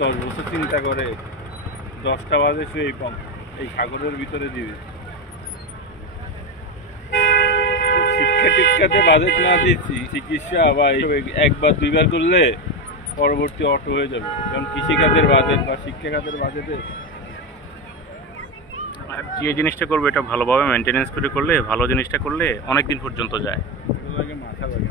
10 বছর চিন্তা করে 10টা বাজে শুয়ে এই সাগরের ভিতরে দিবে। শিক্ষা টিক্ষাতে বাজেট না দিচ্ছি, চিকিৎসা বা একবার দুইবার করলে পরবর্তী অটো হয়ে যাবে। যেমন কৃষিখাতের বাজেট বা শিক্ষা খাতের বাজেটে আর যে জিনিসটা করবে এটা ভালোভাবে মেনটেনেন্স করে করলে, ভালো জিনিসটা করলে অনেক দিন পর্যন্ত যায়। লাগে মাথা লাগে।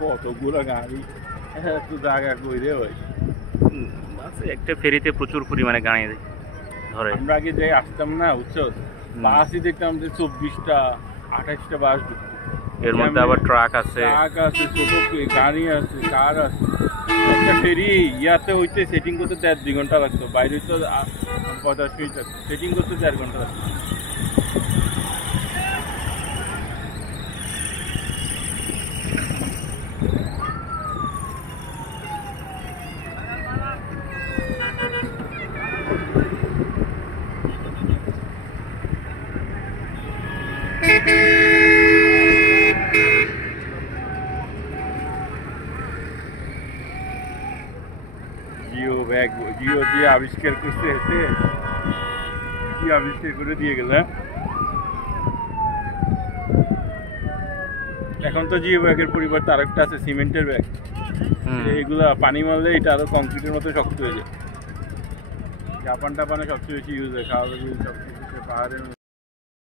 কতগুলো গাড়ি, এত জায়গা কই রে ভাই। একটা ফেরিতে প্রচুর পরিমাণে গাড়ি ধরে। আমরা আগে যাই আসতাম না, বুঝছো, বাসই দেখতাম যে 24টা 28টা বাস ঢুকতো। এর মধ্যে আবার ট্রাক আছে, ছোট গাড়ি আছে, কার আছে। একটা ফেরি ইয়াতে হইতে সেটিং করতে 1.5-2 ঘন্টা লাগতো, বাইরে হইতো 50 মিনিট লাগতো, সেটিং করতে 4 ঘন্টা লাগতো। জিও যে আবিষ্কার করছে, কি আবিষ্কার করে দিয়ে গেল। এখন তো জিও ব্যাগের পরিবর্তে আরেকটা আছে সিমেন্টের ব্যাগ। এইগুলা পানি মারলে এটা আরো কংক্রিটের মতো শক্ত হয়ে যায়। জাপান টাপানে সবচেয়ে বেশি ইউজ হয়, খাওয়া সবচেয়ে পাহাড়ের